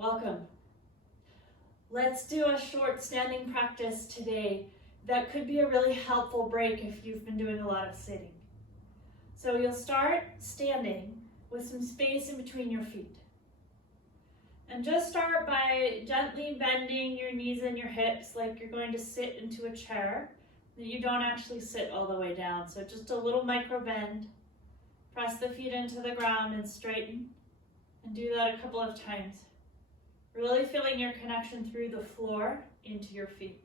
Welcome. Let's do a short standing practice today that could be a really helpful break if you've been doing a lot of sitting. So you'll start standing with some space in between your feet. And just start by gently bending your knees and your hips like you're going to sit into a chair. You don't actually sit all the way down, so just a little micro bend. Press the feet into the ground and straighten, and do that a couple of times. Really feeling your connection through the floor into your feet.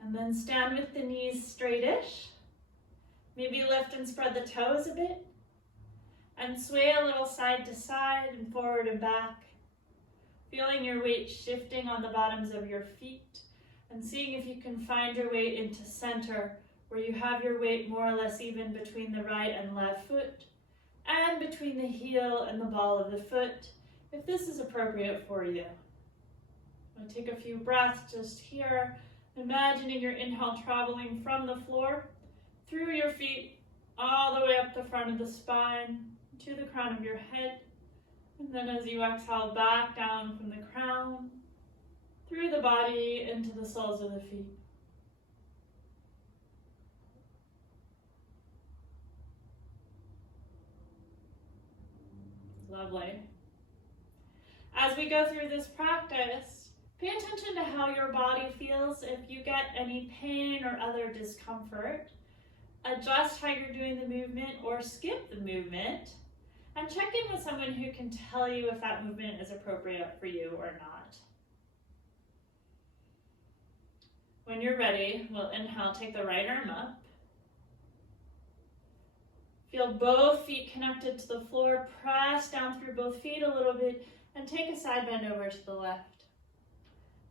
And then stand with the knees straightish. Maybe lift and spread the toes a bit. And sway a little side to side and forward and back. Feeling your weight shifting on the bottoms of your feet. And seeing if you can find your weight into center, where you have your weight more or less even between the right and left foot, and between the heel and the ball of the foot, if this is appropriate for you. I'll take a few breaths just here, imagining your inhale traveling from the floor, through your feet, all the way up the front of the spine, to the crown of your head, and then as you exhale back down from the crown, through the body, into the soles of the feet. Lovely. As we go through this practice, pay attention to how your body feels. If you get any pain or other discomfort, adjust how you're doing the movement or skip the movement, and check in with someone who can tell you if that movement is appropriate for you or not. When you're ready, we'll inhale, take the right arm up. Feel both feet connected to the floor, press down through both feet a little bit, and take a side bend over to the left.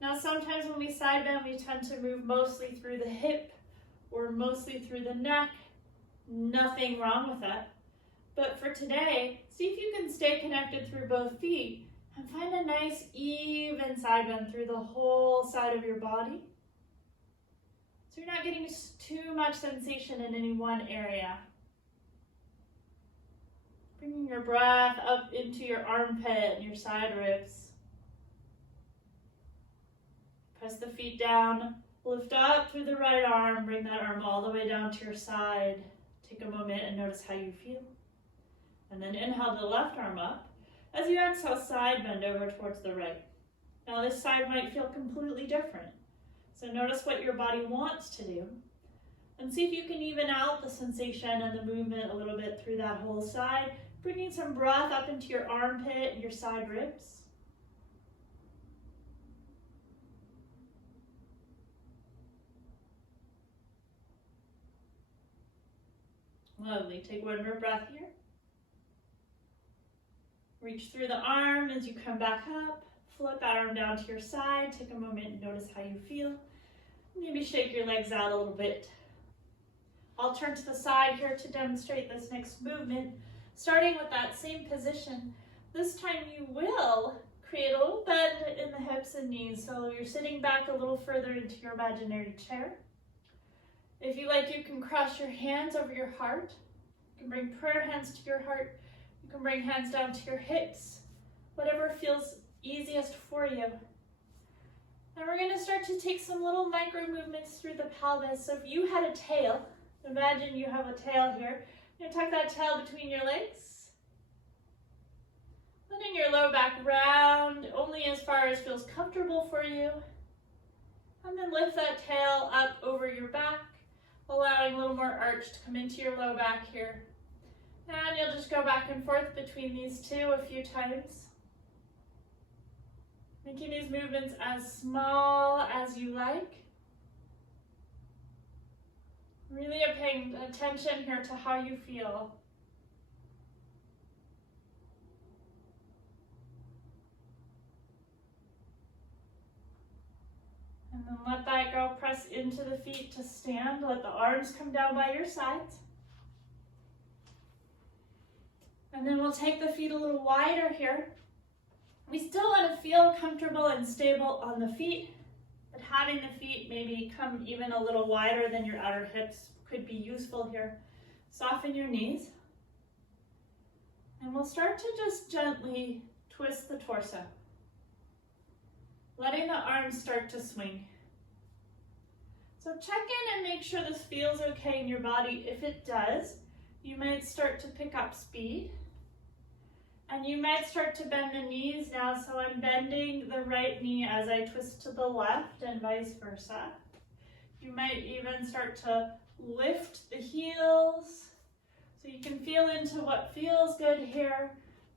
Now sometimes when we side bend, we tend to move mostly through the hip or mostly through the neck. Nothing wrong with that. But for today, see if you can stay connected through both feet and find a nice even side bend through the whole side of your body. So you're not getting too much sensation in any one area. Bringing your breath up into your armpit and your side ribs. Press the feet down, lift up through the right arm, bring that arm all the way down to your side. Take a moment and notice how you feel. And then inhale the left arm up. As you exhale, side bend over towards the right. Now this side might feel completely different. So notice what your body wants to do. And see if you can even out the sensation and the movement a little bit through that whole side, bringing some breath up into your armpit and your side ribs. Lovely. Take one more breath here. Reach through the arm as you come back up. Float that arm down to your side. Take a moment and notice how you feel. Maybe shake your legs out a little bit. I'll turn to the side here to demonstrate this next movement. Starting with that same position, this time you will create a little bend in the hips and knees. So you're sitting back a little further into your imaginary chair. If you like, you can cross your hands over your heart. You can bring prayer hands to your heart. You can bring hands down to your hips. Whatever feels easiest for you. And we're going to start to take some little micro movements through the pelvis. So if you had a tail, imagine you have a tail here. You're going to tuck that tail between your legs. Letting your low back round only as far as feels comfortable for you. And then lift that tail up over your back, allowing a little more arch to come into your low back here. And you'll just go back and forth between these two a few times. Making these movements as small as you like. Really paying attention here to how you feel. And then let that go. Press into the feet to stand. Let the arms come down by your sides. And then we'll take the feet a little wider here. We still want to feel comfortable and stable on the feet, but having the feet maybe come even a little wider than your outer hips could be useful here. Soften your knees. And we'll we'll start to just gently twist the torso, letting the arms start to swing. So check in and make sure this feels okay in your body. If it does, you might start to pick up speed. And you might start to bend the knees now, so I'm bending the right knee as I twist to the left and vice versa. You might even start to lift the heels, so you can feel into what feels good here.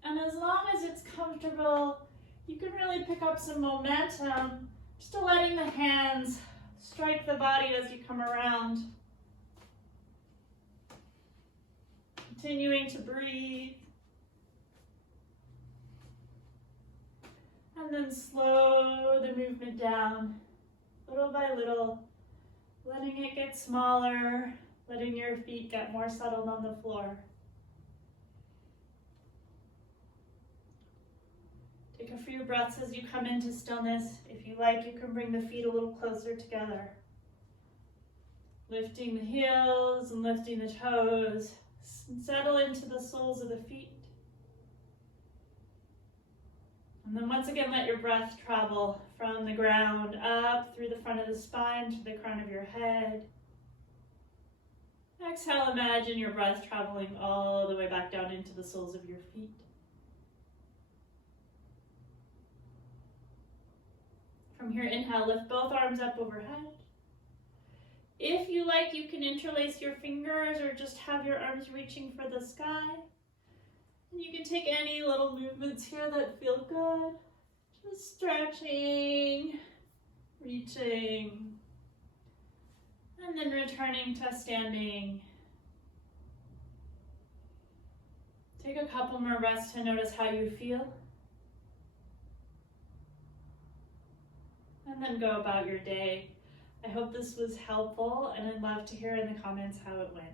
And as long as it's comfortable, you can really pick up some momentum, just letting the hands strike the body as you come around. Continuing to breathe. And then slow the movement down, little by little, letting it get smaller, letting your feet get more settled on the floor. Take a few breaths as you come into stillness. If you like, you can bring the feet a little closer together. Lifting the heels and lifting the toes. Settle into the soles of the feet. And then once again, let your breath travel from the ground up through the front of the spine to the crown of your head. Exhale, imagine your breath traveling all the way back down into the soles of your feet. From here, inhale, lift both arms up overhead. If you like, you can interlace your fingers or just have your arms reaching for the sky. And you can take any little movements here that feel good. Just stretching, reaching, and then returning to standing. Take a couple more breaths to notice how you feel. And then go about your day. I hope this was helpful, and I'd love to hear in the comments how it went.